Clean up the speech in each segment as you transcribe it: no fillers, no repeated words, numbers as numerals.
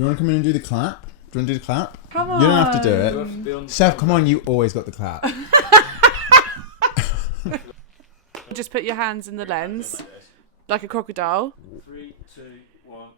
You want to come in and do the clap? Do you want to do the clap? Come on. You don't have to do it. Seth, come on, you always got the clap. Just put your hands in the lens, like a crocodile. 3, 2, 1.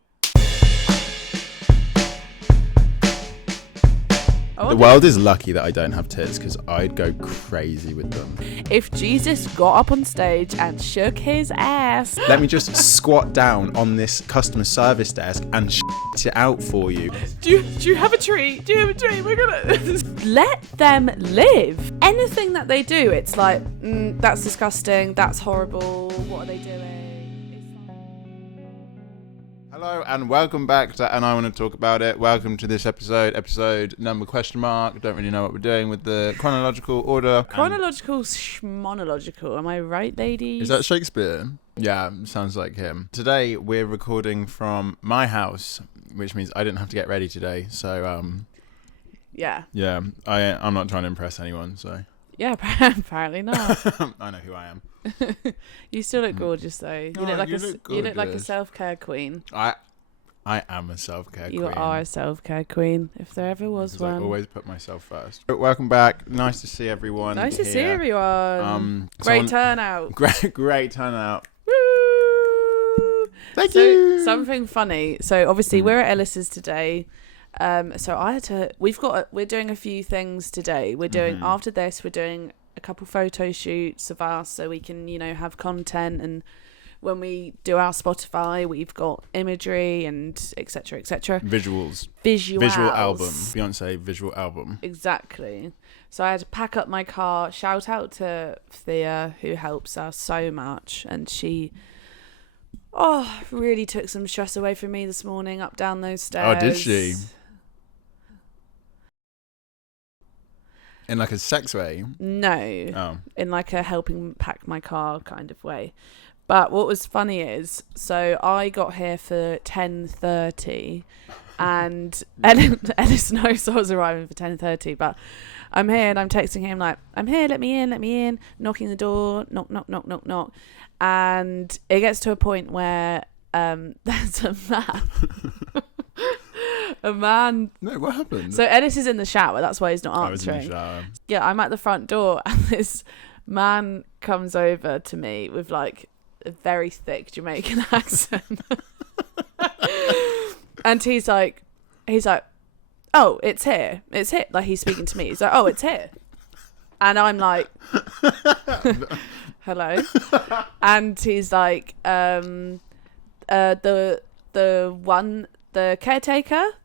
The world is lucky that I don't have tits because I'd go crazy with them. If Jesus got up on stage and shook his ass. Let me just squat down on this customer service desk and shit it out for you. Do you have a tree? Do you have a tree? We're gonna let them live. Anything that they do, it's like, that's disgusting. That's horrible. What are they doing? Hello and welcome back to And I Want to Talk About It. Welcome to this episode number ? Don't really know what we're doing with the chronological order. Chronological schmonological, am I right, ladies? Is that Shakespeare? Yeah, sounds like him. Today we're recording from my house, which means I didn't have to get ready today. So yeah, I'm not trying to impress anyone. So yeah, apparently not. I know who I am. You still look gorgeous though. You look like a self-care queen. I am a self-care queen. You are a self-care queen, if there ever was one. I always put myself first. Welcome back. Nice to see everyone. Nice to see everyone. Great turnout. Great turnout. Woo! Thank you. Something funny. So obviously we're at Ellis's today. So we're doing a few things today. We're doing after this. We're doing a couple photo shoots of us so we can, have content, and when we do our Spotify we've got imagery and etc. visual album, Beyonce visual album, exactly. So I had to pack up my car. Shout out to Thea, who helps us so much, and she really took some stress away from me this morning up down those stairs. Oh, did she? In like a sex way? No. Oh. In like a helping pack my car kind of way. But what was funny is, so I got here for 10:30 and Ellis knows I was arriving for 10:30, but I'm here and I'm texting him like, I'm here, let me in, knocking the door, knock. And it gets to a point where there's a man. A man. No, what happened? So Ellis is in the shower. That's why he's not answering. I was in the shower. Yeah, I'm at the front door, and this man comes over to me with like a very thick Jamaican accent, and he's like, "Oh, it's here. Like he's speaking to me. He's like, "Oh, it's here," and I'm like, "Hello," and he's like, The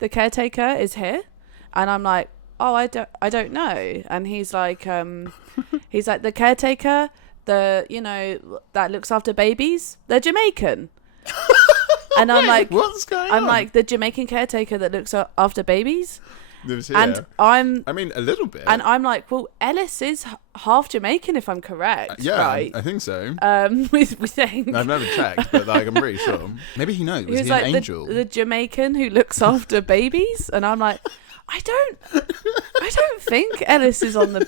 caretaker is here, and I'm like, oh, I don't know, and he's like the caretaker, that looks after babies, they're Jamaican, and I'm like, what's going on? I'm like, the Jamaican caretaker that looks after babies, and I mean a little bit, and I'm like, well, Ellis is half Jamaican if I'm correct, right? I think so. We think. I've never checked, but like I'm pretty sure. Maybe he knows. Was he like an angel? The Jamaican who looks after babies, and I'm like, I don't think Ellis is in the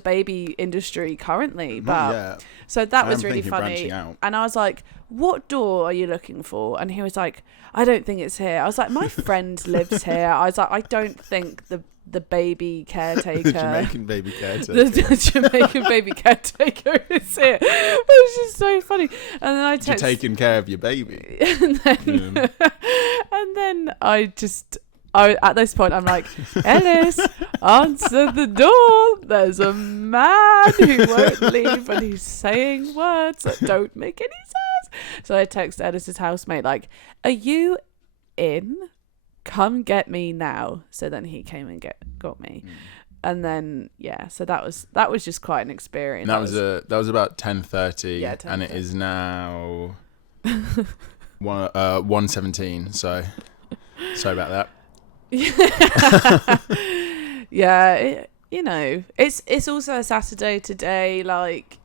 baby industry currently, but so that was really funny. And I was like, what door are you looking for? And he was like, I don't think it's here. I was like, my friend lives here. I was like, I don't think the baby caretaker, the Jamaican baby caretaker, the Jamaican baby caretaker is here. It was just so funny. And then You're taking care of your baby. And then I at this point I'm like, Ellis, answer the door. There's a man who won't leave, and he's saying words that don't make any sense. So I text Ellis's housemate like, are you in? Come get me now. So then he came and got me. And then so that was just quite an experience. That was about 10:30, 10:30. and it is now 1:17. So sorry about that. It's also a Saturday today. Like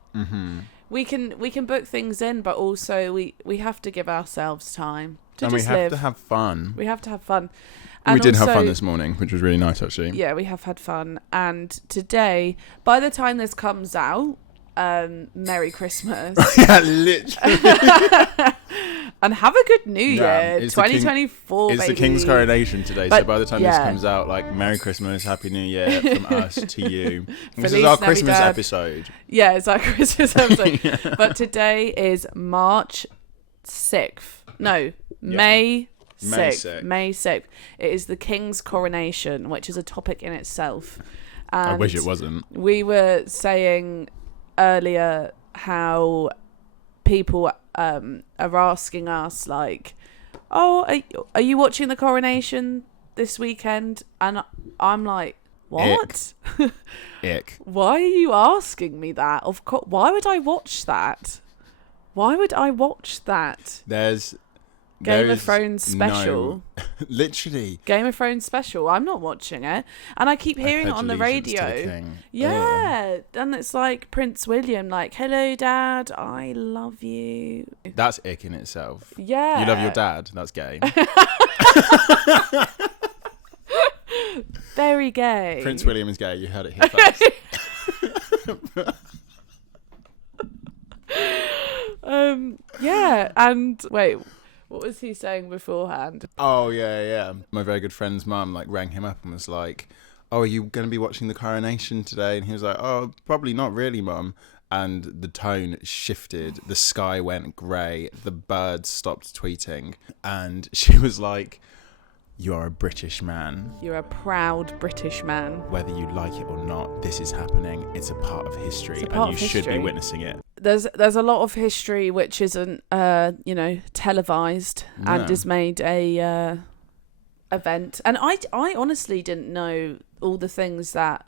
we can book things in, but also we have to give ourselves time to just live. To have fun. We have to have fun. And we did have fun this morning, which was really nice actually. Yeah, we have had fun. And today, by the time this comes out, Merry Christmas. Yeah, literally. And have a good New Yeah, Year, it's the king- 2024, It's baby. the King's coronation today, so But, by the time yeah. this comes out, like, Merry Christmas, Happy New Year from us to you. This is Feliz our Christmas Navidad. episode. Yeah, it's our Christmas episode. But today is March 6th. No, May 6th. May 6th. It is the King's coronation, which is a topic in itself. And I wish it wasn't. we were saying earlier how people are asking us, like, oh, are you watching the coronation this weekend? And I'm like, what? Ick. Why are you asking me that? Of course. Why would I watch that? Why would I watch that? Game of Thrones special. Literally. Game of Thrones special. I'm not watching it. And I keep hearing it on the radio. Yeah. And it's like Prince William, like, hello, Dad, I love you. That's ick in itself. Yeah. You love your dad? That's gay. Very gay. Prince William is gay. You heard it here first. Yeah. And wait, what was he saying beforehand? Oh, yeah. My very good friend's mum, like, rang him up and was like, oh, are you going to be watching the coronation today? And he was like, oh, probably not really, Mum. And the tone shifted. The sky went grey. The birds stopped tweeting. And she was like, you are a British man. You're a proud British man. Whether you like it or not, this is happening. It's a part of history. It's a part and of you should be history. witnessing it. There's a lot of history which isn't, televised and is made a event. And I honestly didn't know all the things that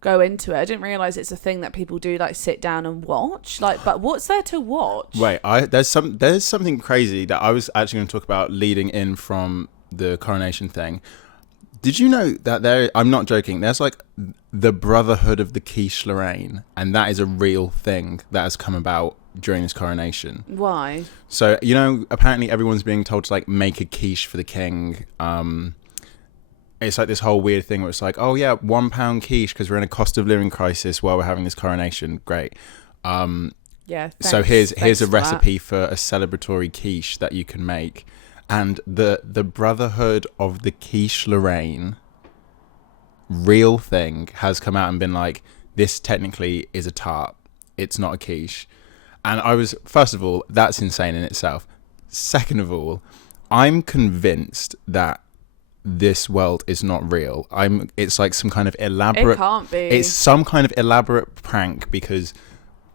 go into it. I didn't realise it's a thing that people do, like, sit down and watch. Like, but what's there to watch? Wait, there's something crazy that I was actually going to talk about leading in from the coronation thing. Did you know that I'm not joking, there's like the Brotherhood of the Quiche Lorraine, and that is a real thing that has come about during this coronation. Why? So, apparently everyone's being told to, like, make a quiche for the king. It's like this whole weird thing where it's like, oh yeah, £1 quiche because we're in a cost of living crisis while we're having this coronation. Great. Yeah. So here's a for recipe for a celebratory quiche that you can make. And the Brotherhood of the Quiche Lorraine real thing has come out and been like, this technically is a tart. It's not a quiche. And first of all, that's insane in itself. Second of all, I'm convinced that this world is not real. It's like some kind of elaborate... It can't be. It's some kind of elaborate prank because...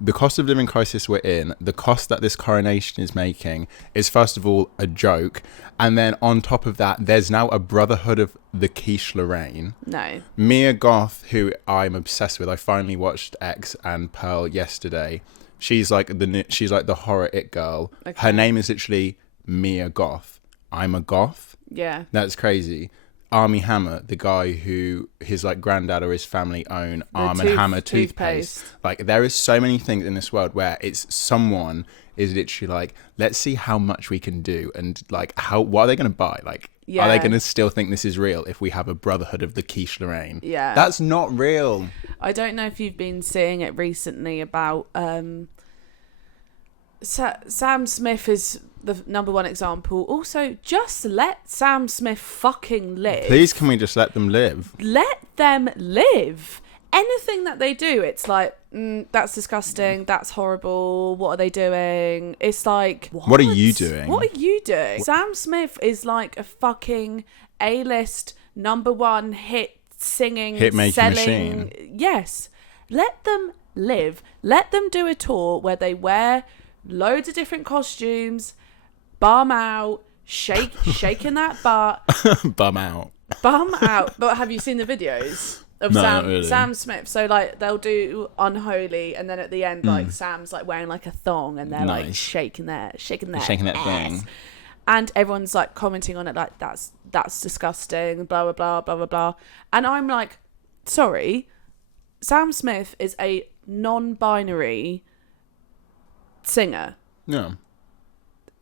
the cost of living crisis we're in, the cost that this coronation is making is, first of all, a joke. And then on top of that, there's now a Brotherhood of the Quiche Lorraine. No. Mia Goth, who I'm obsessed with. I finally watched X and Pearl yesterday. She's like the horror it girl. Okay. Her name is literally Mia Goth. I'm a goth. Yeah. That's crazy. Army Hammer, the guy who his like granddad or his family own Arm and Hammer toothpaste. Like, there is so many things in this world where it's someone is literally like, let's see how much we can do, and like what are they going to buy? Like, are they going to still think this is real if we have a Brotherhood of the Quiche Lorraine? Yeah. That's not real. I don't know if you've been seeing it recently about Sam Smith is the number one example. Also, just let Sam Smith fucking live. Please, can we just let them live? Let them live. Anything that they do, it's like, that's disgusting, that's horrible, what are they doing? It's like, What are you doing? What are you doing? Sam Smith is like a fucking A-list number one hit singing, Hit-making selling machine. Yes. Let them live. Let them do a tour where they wear loads of different costumes, bum out, shaking that butt. Bum out. Bum out. But have you seen the videos of No, not really. Sam Smith? So like they'll do Unholy, and then at the end, like Sam's like wearing like a thong, and they're like Nice. shaking that that thing. and everyone's like commenting on it like that's disgusting, blah blah blah blah blah blah. And I'm like, sorry, Sam Smith is a non-binary singer. Yeah.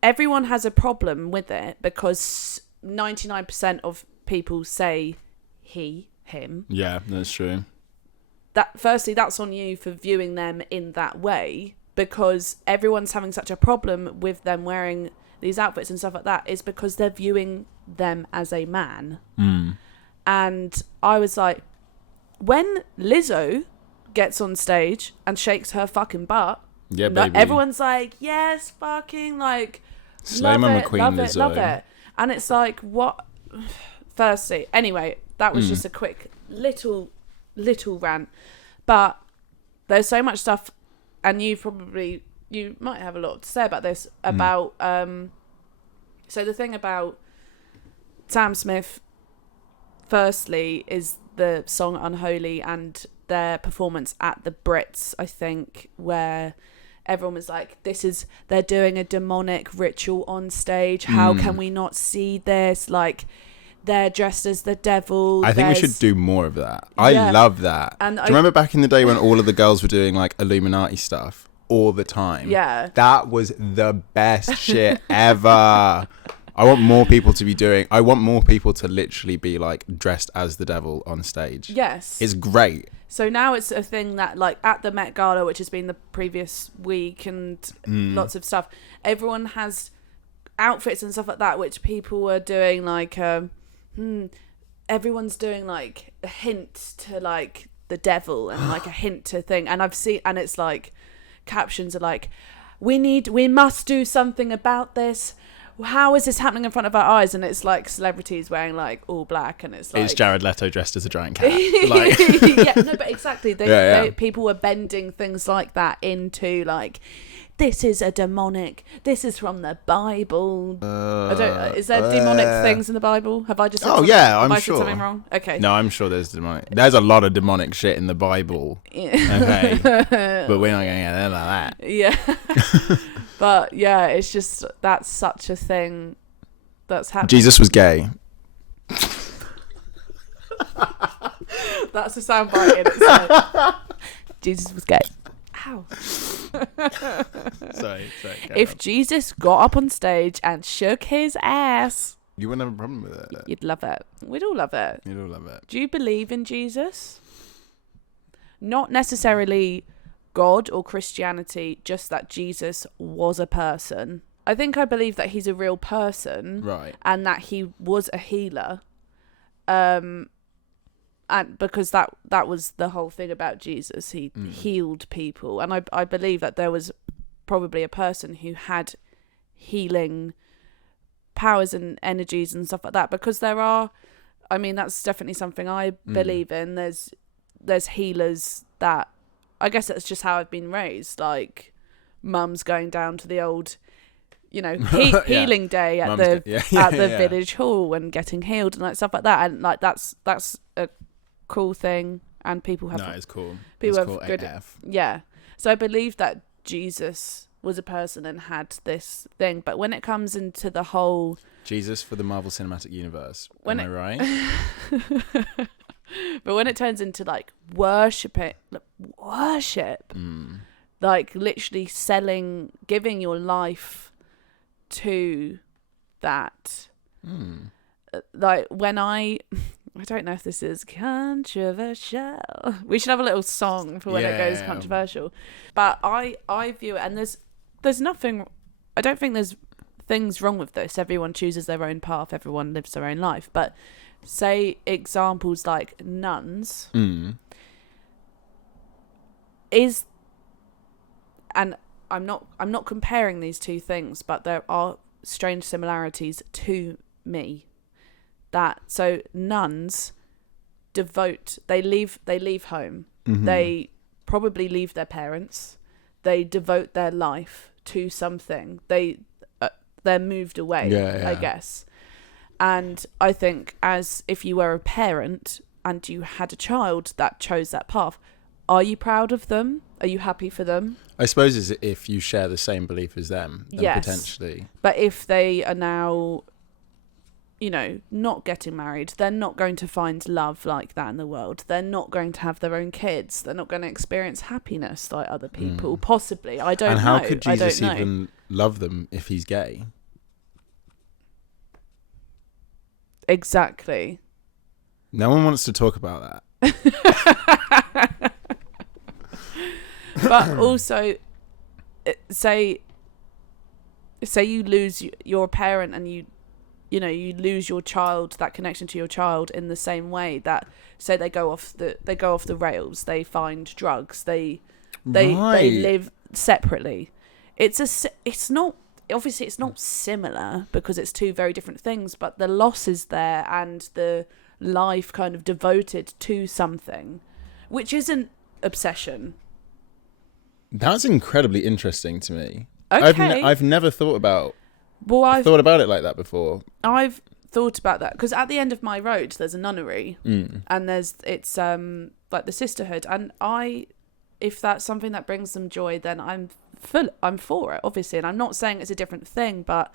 Everyone has a problem with it because 99% of people say him. Yeah, that's true. That firstly, that's on you for viewing them in that way, because everyone's having such a problem with them wearing these outfits and stuff like that is because they're viewing them as a man. Mm. And I was like, when Lizzo gets on stage and shakes her fucking butt, Yeah, baby. everyone's like, yes, fucking, like, Slay my McQueen, love Lizzo. it, love it. And it's like, what? Firstly, anyway, that was just a quick little rant. But there's so much stuff, and you might have a lot to say about this, about, so the thing about Sam Smith, firstly, is the song Unholy and their performance at the Brits, I think, where everyone was like, they're doing a demonic ritual on stage. How can we not see this? Like, they're dressed as the devil. I think we should do more of that. I Yeah. love that. And do you remember back in the day when all of the girls were doing like Illuminati stuff all the time? Yeah. That was the best shit ever. I want more people to literally be like dressed as the devil on stage. Yes. It's great. So now it's a thing that, like, at the Met Gala, which has been the previous week, and lots of stuff, everyone has outfits and stuff like that, which people are doing, like, everyone's doing, like, a hint to, like, the devil and, like, a hint to thing. And I've seen, and it's, like, captions are like, we must do something about this. How is this happening in front of our eyes? And it's like celebrities wearing like all black, and it's like It's Jared Leto dressed as a giant cat. Like, yeah, no, but exactly. Yeah. People were bending things like that into like, this is a demonic. This is from the Bible. Is there demonic things in the Bible? Have I just? Said Oh something? yeah, Have I'm I sure. said something wrong? Okay. No, I'm sure there's demonic. There's a lot of demonic shit in the Bible. Okay, but we're not going to get there like that. Yeah. But yeah, it's just, that's such a thing that's happening. Jesus was gay. That's a soundbite in itself. Jesus was gay. Ow. Sorry. If Jesus got up on stage and shook his ass, You wouldn't have a problem with it. you'd love it. We'd all love it. You'd all love it. Do you believe in Jesus? Not necessarily God or Christianity, just that Jesus was a person. I think I believe that he's a real person, Right. and that he was a healer. And because that was the whole thing about Jesus, he healed people, and I believe that there was probably a person who had healing powers and energies and stuff like that, because there are, I mean, that's definitely something I believe in. There's healers that, I guess that's just how I've been raised, like mums going down to the old, healing day at the village hall and getting healed and like stuff like that, and like that's a cool thing, and people have No, it's cool. people it's have cool good AF. Yeah. So I believe that Jesus was a person and had this thing, but when it comes into the whole Jesus for the Marvel Cinematic Universe. When Am I right? but when it turns into like worship, like literally giving your life to that, like when I don't know if this is controversial. We should have a little song for when it goes controversial. But I view it, and there's nothing, I don't think there's things wrong with this. Everyone chooses their own path, everyone lives their own life. But say examples like Nuns is, and I'm not comparing these two things, but there are strange similarities to me. So nuns they leave home. They probably leave their parents. They devote their life to something. They're moved away, I guess. And I think, as if you were a parent and you had a child that chose that path, are you proud of them? Are you happy for them? I suppose is if you share the same belief as them, then Yes. potentially. But if they are now, not getting married, they're not going to find love like that in the world. They're not going to have their own kids. They're not going to experience happiness like other people. Possibly. I don't know. And how could Jesus I don't know. even love them if he's gay? Exactly. No one wants to talk about that. But also, say say you lose your parent and you lose your child, that connection to your child, in the same way that, say, they go off the rails, they find drugs, they live separately. It's not, obviously it's not similar because it's two very different things, but the loss is there and the life kind of devoted to something, which isn't obsession. That's incredibly interesting to me. Okay. I've never thought about I've thought about it like that before. I've thought about that because at the end of my road there's a nunnery, and it's like the sisterhood, and if that's something that brings them joy, then I'm for it, obviously. And I'm not saying it's a different thing, but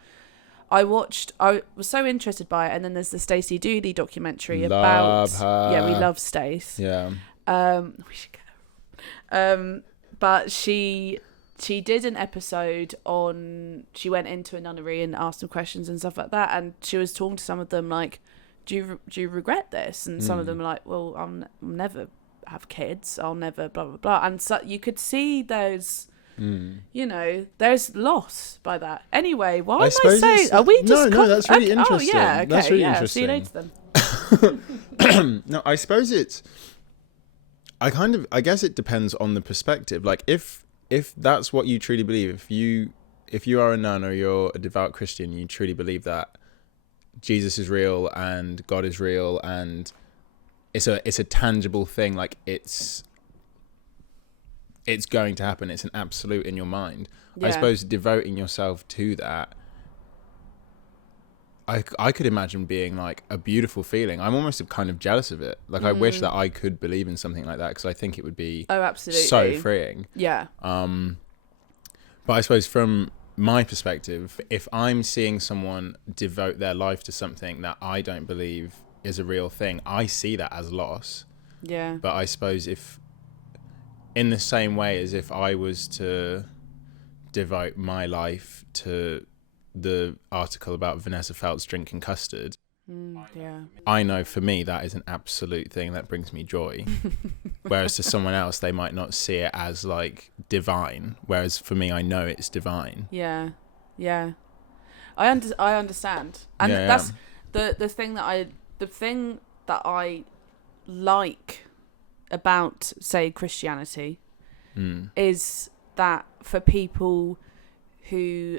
I was so interested by it. And then there's the Stacey Dooley documentary about her. Yeah, we love Stace. Yeah. We should get her. But she did an episode on, she went into a nunnery and asked them questions and stuff like that, and she was talking to some of them like, do you regret this? And some of them were like, well, I'll never have kids, I'll never blah blah blah. And so you could see there's there's loss by that. Anyway, why am I saying, are we just no, that's really interesting. Oh yeah, okay, that's really yeah, interesting. see you later then. No, I suppose I guess it depends on the perspective. Like if that's what you truly believe, if you are a nun or you're a devout Christian, you truly believe that Jesus is real and God is real and it's a tangible thing, like it's going to happen, it's an absolute in your mind. Yeah. I suppose devoting yourself to that, I could imagine being like a beautiful feeling. I'm almost kind of jealous of it. Like I wish that I could believe in something like that, because I think it would be absolutely so freeing. Yeah. But I suppose from my perspective, if I'm seeing someone devote their life to something that I don't believe is a real thing, I see that as loss. Yeah. But I suppose if, in the same way as if I was to devote my life to the article about Vanessa Feltz drinking custard, yeah, I know for me that is an absolute thing that brings me joy. Whereas to someone else, they might not see it as like divine. Whereas for me, I know it's divine. Yeah, yeah. I understand, and that's the thing that I like about, say, Christianity is that for people who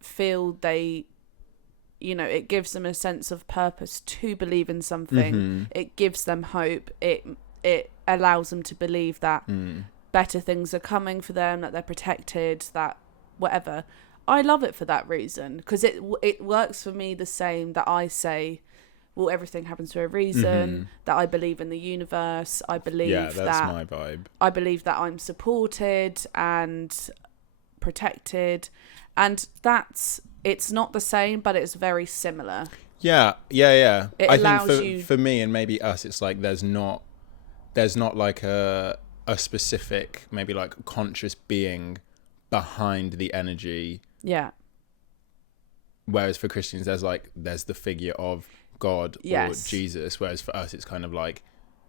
feel it gives them a sense of purpose to believe in something. It gives them hope. It allows them to believe that better things are coming for them, that they're protected, that whatever. I love it for that reason, because it works for me the same that I say, well, everything happens for a reason, that I believe in the universe. I believe that's my vibe. I believe that I'm supported and protected, and it's not the same, but it's very similar. Yeah. It allows think for me and maybe us, it's like there's not like a specific, maybe like conscious being behind the energy. Yeah. Whereas for Christians, there's the figure of God or Jesus. Whereas for us, it's kind of like,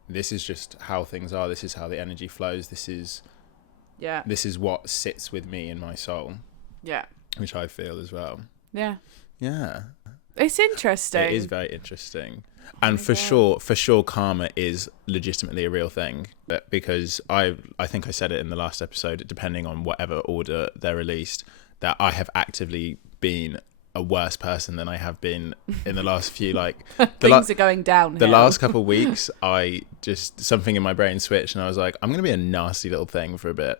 this is just how things are. This is how the energy flows. This is what sits with me in my soul. Yeah. Which I feel as well. Yeah. Yeah. It's interesting. It is very interesting. And for sure, karma is legitimately a real thing. But because I think I said it in the last episode, depending on whatever order they're released, that I have actively been a worse person than I have been in the last few, like things are going down. The last couple of weeks, I just, something in my brain switched and I was like, I'm gonna be a nasty little thing for a bit.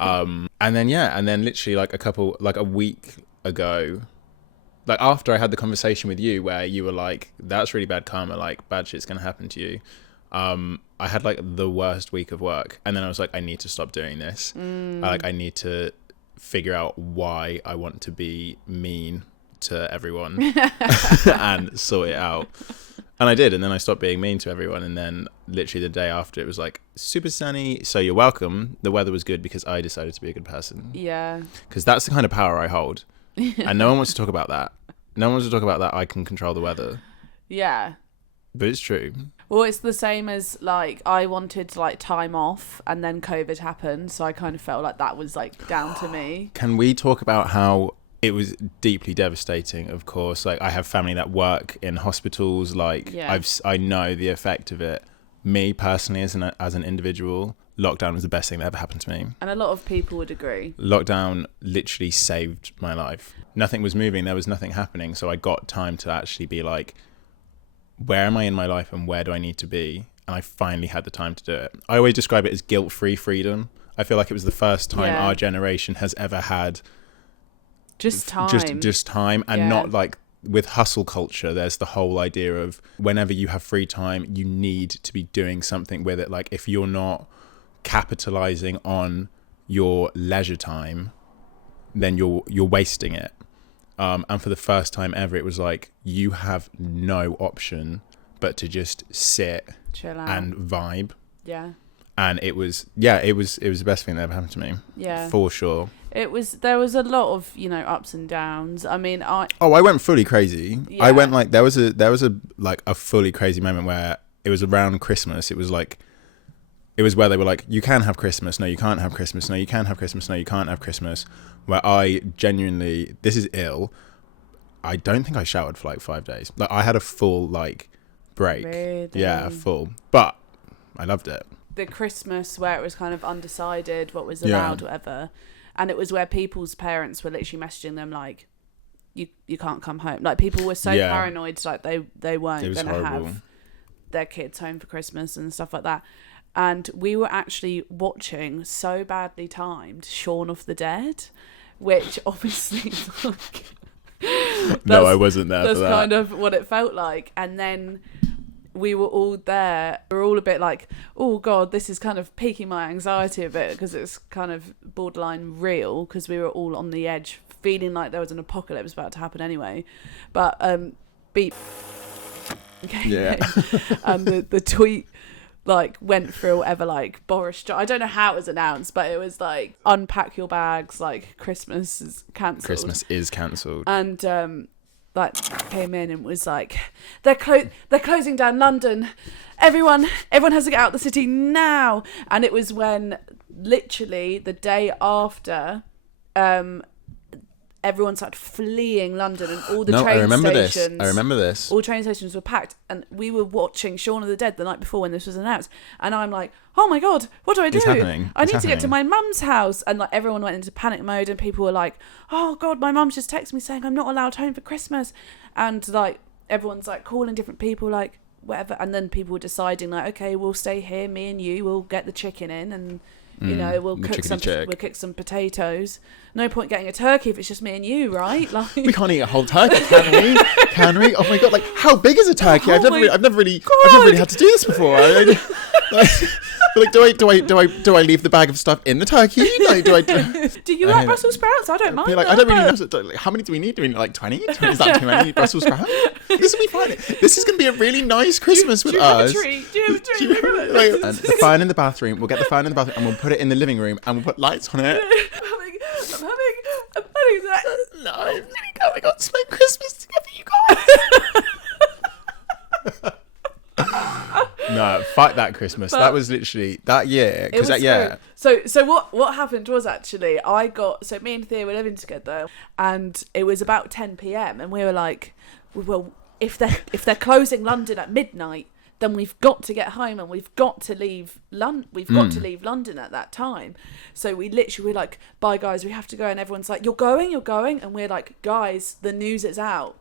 And then literally like a week ago, like after I had the conversation with you where you were like, that's really bad karma, like bad shit's gonna happen to you, I had like the worst week of work, and then I was like, I need to stop doing this. Like I need to figure out why I want to be mean to everyone and sort it out. And I did, and then I stopped being mean to everyone, and then literally the day after it was like super sunny, so you're welcome. The weather was good because I decided to be a good person. Yeah. Because that's the kind of power I hold. And no one wants to talk about that. No one wants to talk about that. I can control the weather. Yeah. But it's true. Well, it's the same as like I wanted like time off, and then COVID happened, so I kind of felt like that was like down to me. Can we talk about how It was deeply devastating, of course. Like, I have family that work in hospitals. Like, I know the effect of it. Me personally, as an individual, lockdown was the best thing that ever happened to me. And a lot of people would agree. Lockdown literally saved my life. Nothing was moving. There was nothing happening. So I got time to actually be like, where am I in my life and where do I need to be? And I finally had the time to do it. I always describe it as guilt-free freedom. I feel like it was the first time our generation has ever had just time, and not like with hustle culture. There's the whole idea of whenever you have free time, you need to be doing something with it. Like, if you're not capitalizing on your leisure time, then you're wasting it. And for the first time ever, it was like, you have no option but to just sit, chill out, and vibe. Yeah. And it was the best thing that ever happened to me. Yeah, for sure. There was a lot of, ups and downs. I mean, I went fully crazy. Yeah. I went like, there was a like a fully crazy moment where it was around Christmas. It was where they were like, you can have Christmas, no you can't have Christmas, no you can have Christmas, no you can't have Christmas. Where I genuinely, this is ill, I don't think I showered for like 5 days. Like, I had a full like break. Really? Yeah, full. But I loved it. The Christmas where it was kind of undecided what was allowed, whatever, and it was where people's parents were literally messaging them like, you can't come home. Like, people were so paranoid, like they weren't going to have their kids home for Christmas and stuff like that. And we were actually watching, so badly timed, Shaun of the Dead, which obviously is like, no, I wasn't there for that. That's kind of what it felt like. And then we were all there. We were all a bit like, oh God, this is kind of piquing my anxiety a bit, because it's kind of borderline real, because we were all on the edge, feeling like there was an apocalypse about to happen anyway. But beep. Okay. Yeah. And the tweet like went through whatever, like I don't know how it was announced, but it was like, unpack your bags, like Christmas is cancelled. And like came in and was like, they're closing down London, everyone has to get out of the city now. And it was when literally the day after everyone started fleeing London, and all the train stations. I remember this. All train stations were packed, and we were watching Shaun of the Dead the night before when this was announced. And I'm like, oh my God, what do I do? It's happening. I need to get to my mum's house. And like, everyone went into panic mode, and people were like, oh God, my mum's just texted me saying I'm not allowed home for Christmas. And like, everyone's like calling different people, like whatever. And then people were deciding like, okay, we'll stay here, me and you, we'll get the chicken in, and we'll cook some potatoes. No point getting a turkey if it's just me and you, right? Like, we can't eat a whole turkey, can we? Can we? Oh my God! Like, how big is a turkey? I've never really had to do this before. Do I leave the bag of stuff in the turkey? Like, do you like Brussels sprouts? I don't mind. Like, I don't really know. Like, how many do we need? Do we need like 20? Is that too many Brussels sprouts? This will be fine. This is going to be a really nice Christmas with us. Do you have a tree? And the fan in the bathroom. We'll get the fan in the bathroom and we'll put it in the living room and we'll put lights on it. I'm having that. No, I'm really going on to spend Christmas together, you guys. No, fight that Christmas. But that was literally that year. Because that year. So what happened was, actually, me and Thea were living together, and it was about 10 p.m. and we were like, well, if they're closing London at midnight, then we've got to get home, and we've got to leave London. We've got to leave London at that time. So we literally were like, bye guys, we have to go. And everyone's like, you're going? And we're like, guys, the news is out.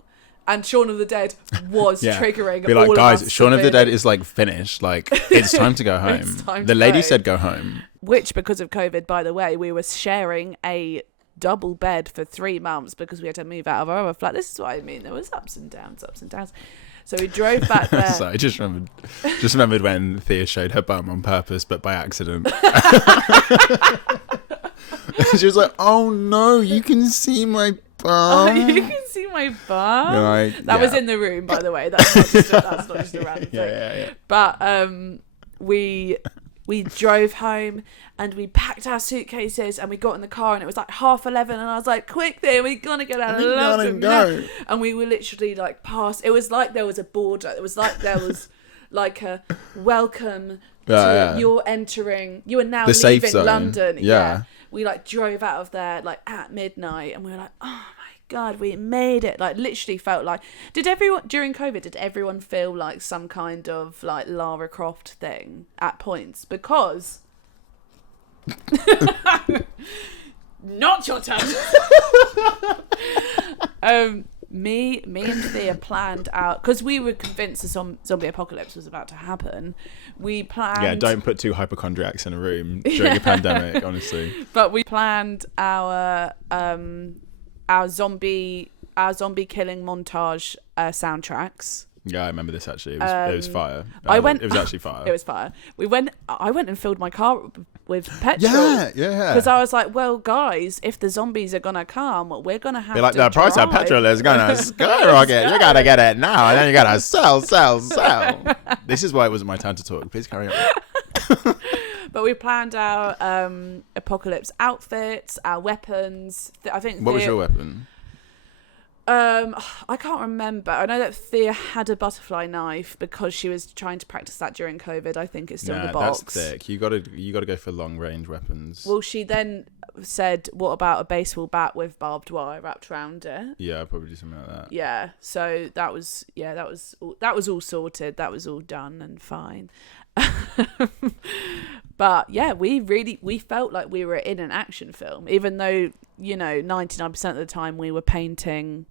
And Shaun of the Dead was triggering. Be like, all guys, of us Shaun of the Dead is like finished. Like, it's time to go home. The lady said go home. Which, because of COVID, by the way, we were sharing a double bed for 3 months because we had to move out of our other flat. This is what I mean. There was ups and downs. So we drove back there. Sorry, I just remembered when Thea showed her bum on purpose, but by accident. She was like, "Oh no, you can see my bum." You can see my bum. Like, that was in the room, by the way. That's not just a random thing. Yeah. But we drove home and we packed our suitcases and we got in the car and it was like 11:30 and I was like, quick there, we're gonna get out of London now. And we were literally like past, it was like there was a border, it was like there was like a welcome to you're entering, you are now the leaving London. Yeah. We like drove out of there like at midnight and we were like, oh my God, we made it. Like, literally felt like, during COVID, did everyone feel like some kind of like Lara Croft thing at points? Because not your turn. Me and Thea planned out, because we were convinced the zombie apocalypse was about to happen. We planned. Yeah, don't put two hypochondriacs in a room during a pandemic, honestly. But we planned our zombie killing montage soundtracks. Yeah, I remember this actually. It was fire. It was actually fire. It was fire. I went and filled my car with petrol. Yeah. Because I was like, well, guys, if the zombies are gonna come, we're gonna have Be like, to the price of petrol is gonna skyrocket. You gotta get it now, and then you gotta sell. This is why it wasn't my time to talk. Please carry on. But we planned our apocalypse outfits, our weapons. I think. What was your weapon? I can't remember. I know that Thea had a butterfly knife because she was trying to practice that during COVID. I think it's still in the box. That's thick. You gotta go for long range weapons. Well, she then said, "What about a baseball bat with barbed wire wrapped around it?" Yeah, I'll probably do something like that. Yeah. So that was all sorted. That was all done and fine. But yeah, we felt like we were in an action film, even though 99% of the time we were painting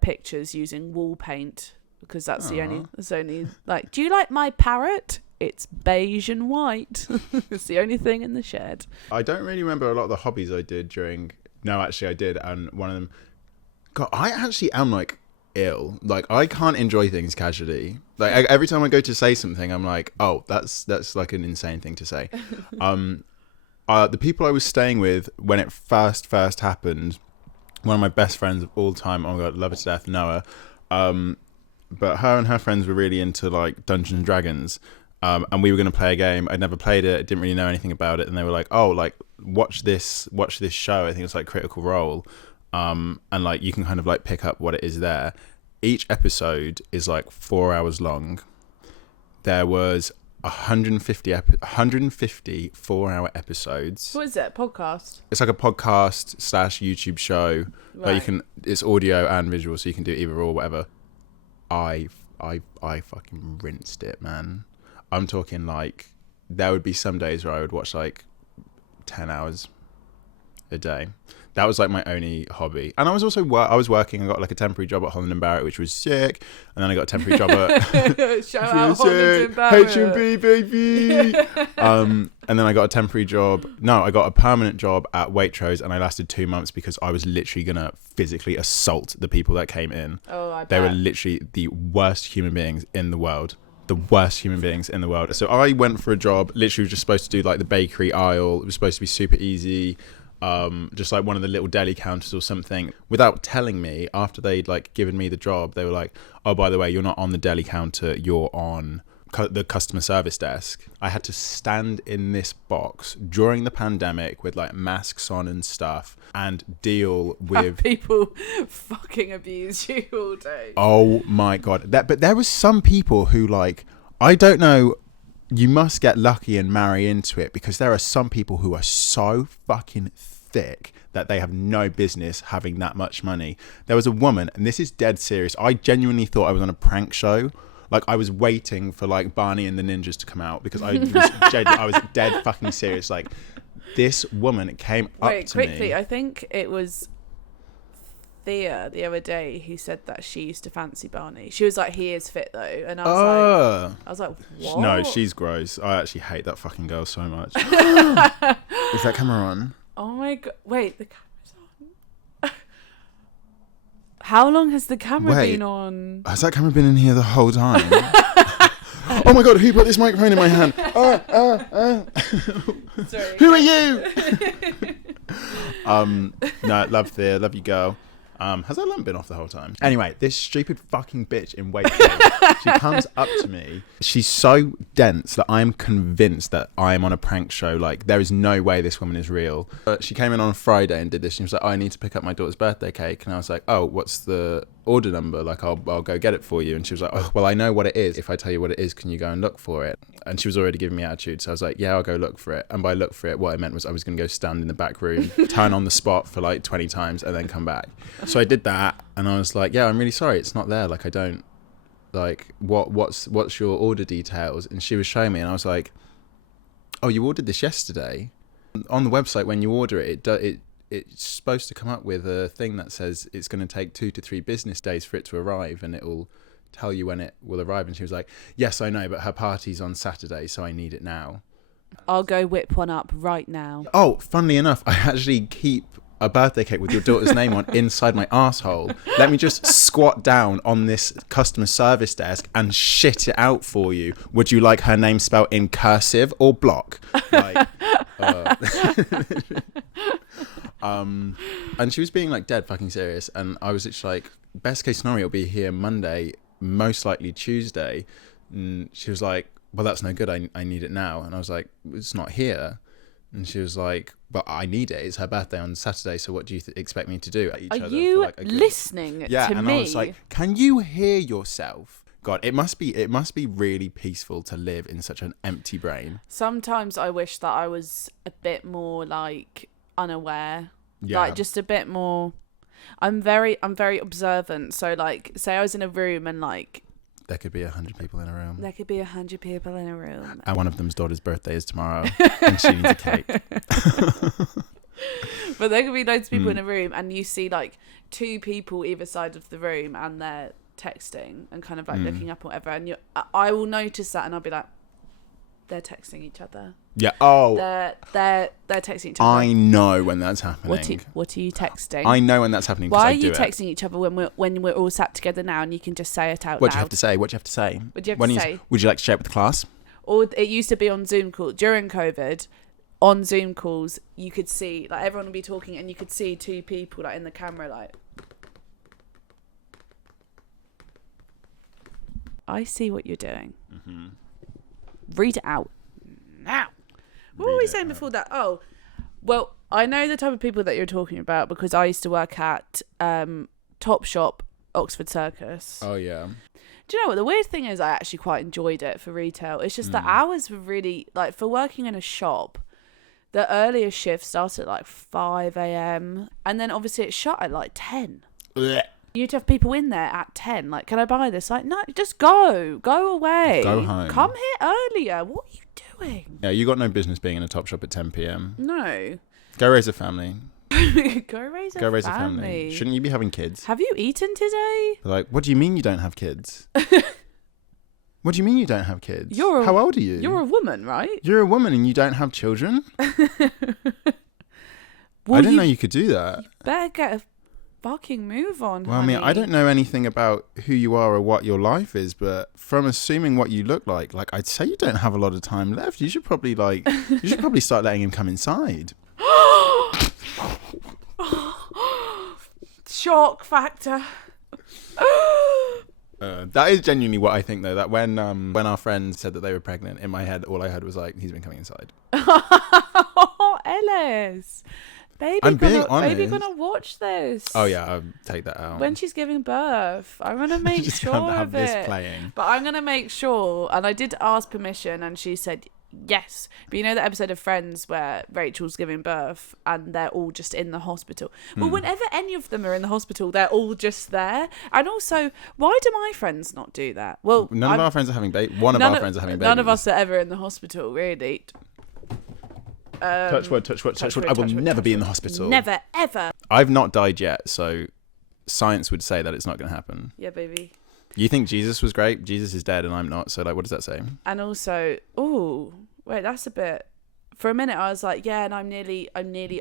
pictures using wall paint, because that's the only like, do you like my parrot? It's beige and white. It's the only thing in the shed. I don't really remember a lot of the hobbies I did during. No, actually, I did, and one of them. God, I actually am like ill. Like, I can't enjoy things casually. Like, every time I go to say something, I'm like, oh, that's like an insane thing to say. The people I was staying with when it first happened, one of my best friends of all time, oh my god, love her to death, Noah. But her and her friends were really into like Dungeons and Dragons. And we were going to play a game. I'd never played it. I didn't really know anything about it. And they were like, oh, like, watch this show. I think it's like Critical Role. And like, you can kind of like pick up what it is there. Each episode is like 4 hours long. There was 150 4-hour episodes. What is it? Podcast? It's like a podcast / YouTube show. Right. Like it's audio and visual, so you can do either or whatever. I fucking rinsed it, man. I'm talking like, there would be some days where I would watch like 10 hours a day. That was like my only hobby. And I was also I was working. I got like a temporary job at Holland & Barrett, which was sick. And then I got a temporary job at shout out Holland & Barrett, H&B, baby. And then I got a temporary job. No, I got a permanent job at Waitrose, and I lasted 2 months because I was literally gonna physically assault the people that came in. Oh, I bet. They were literally the worst human beings in the world. The worst human beings in the world. So I went for a job, literally was just supposed to do like the bakery aisle. It was supposed to be super easy. Just like one of the little deli counters or something. Without telling me, after they'd like given me the job, they were like, oh, by the way, you're not on the deli counter, you're on the customer service desk. I had to stand in this box during the pandemic with like masks on and stuff and deal with people fucking abuse you all day. Oh my god. But there was some people who, like, I don't know, you must get lucky and marry into it, because there are some people who are so fucking thick that they have no business having that much money. There was a woman, and this is dead serious, I genuinely thought I was on a prank show. Like, I was waiting for like Barney and the Ninjas to come out, because I was dead fucking serious. Like, this woman came up to quickly, me. I think it was Thea the other day who said that she used to fancy Barney. She was like, he is fit though, and I was like, what? No, she's gross. I actually hate that fucking girl so much. Is that camera on? Oh my god! Wait, the camera's on. How long has the camera been on? Has that camera been in here the whole time? Oh my god, who put this microphone in my hand? Sorry. Who are you? No, love you, girl. Has that lamp been off the whole time? Anyway, this stupid fucking bitch in Waitrose, she comes up to me. She's so dense that I'm convinced that I am on a prank show. Like, there is no way this woman is real. She came in on a Friday and did this. She was like, oh, I need to pick up my daughter's birthday cake. And I was like, oh, what's the order number, like I'll go get it for you. And she was like, oh, well, I know what it is. If I tell you what it is, can you go and look for it? And she was already giving me attitude, so I was like, yeah, I'll go look for it. And by look for it, what I meant was I was going to go stand in the back room, turn on the spot for like 20 times and then come back. So I did that, and I was like, yeah, I'm really sorry, it's not there. Like, I don't, like, what's your order details? And she was showing me, and I was like, oh, you ordered this yesterday? On the website, when you order it, it's supposed to come up with a thing that says it's going to take 2 to 3 business days for it to arrive, and it will tell you when it will arrive. And she was like, yes, I know, but her party's on Saturday, so I need it now. I'll go whip one up right now. Oh, funnily enough, I actually keep a birthday cake with your daughter's name on inside my arsehole. Let me just squat down on this customer service desk and shit it out for you. Would you like her name spelled in cursive or block? Like, and she was being like dead fucking serious, and I was just like, best case scenario, it'll be here Monday, most likely Tuesday. And she was like, well, that's no good, I need it now. And I was like, it's not here. And she was like, but I need it, it's her birthday on Saturday, so what do you expect me to do? Are you listening to me? And I was like, can you hear yourself? God, it must be really peaceful to live in such an empty brain. Sometimes I wish that I was a bit more like unaware. Yeah. Like just a bit more. I'm very observant. So like, say I was in a room and like there could be 100 people in a room. There could be 100 people in a room. And one of them's daughter's birthday is tomorrow, and she needs a cake. But there could be loads of people in a room, and you see like 2 people either side of the room, and they're texting and kind of like looking up or whatever. And I will notice that, and I'll be like, they're texting each other. Yeah. Oh. They're texting each other. I know when that's happening. What are you texting? I know when that's happening. Why are you texting each other when we're all sat together now, and you can just say it out loud? What do you have to say? What do you have to say? Would you like to share it with the class? Or it used to be on Zoom call during COVID. On Zoom calls, you could see like everyone would be talking, and you could see 2 people like in the camera like. I see what you're doing. Mm-hmm. Read it out now. What were we saying before that? Oh, well, I know the type of people that you're talking about because I used to work at Topshop, Oxford Circus. Oh, yeah. Do you know what? The weird thing is I actually quite enjoyed it for retail. It's just the hours were really, like, for working in a shop, the earliest shift started at like 5 a.m. and then obviously it shut at like 10. Blech. You'd have people in there at 10. Like, can I buy this? Like, no, just go away. Go home. Come here earlier. What are you doing? Yeah, you got no business being in a Topshop at 10 p.m. No. Go raise a family. Go raise a family. Shouldn't you be having kids? Have you eaten today? Like, what do you mean you don't have kids? What do you mean you don't have kids? How old are you? You're a woman, right? You're a woman and you don't have children? I didn't know you could do that. You better get a fucking move on, Well, honey. I mean, I don't know anything about who you are or what your life is, but from assuming what you look like I'd say you don't have a lot of time left. You should probably start letting him come inside. Shock factor. That is genuinely what I think, though. That when our friends said that they were pregnant, in my head, all I heard was like, he's been coming inside. Oh, Ellis. I'm being honest. Baby gonna watch this. Oh yeah, I'll take that out. When she's giving birth, I'm gonna make just sure can't have of this it. playing. But I'm gonna make sure, and I did ask permission, and she said yes. But you know the episode of Friends where Rachel's giving birth and they're all just in the hospital. Well, whenever any of them are in the hospital, they're all just there. And also, why do my friends not do that? Well, none of our friends are having babies. One of our friends are having babies. None of us are ever in the hospital, really. Touch wood. I will never be in the hospital. Never, ever. I've not died yet, so science would say that it's not going to happen. Yeah, baby. You think Jesus was great? Jesus is dead and I'm not, so like, what does that say? And also, wait, that's a bit... For a minute, I was like, yeah, and I'm nearly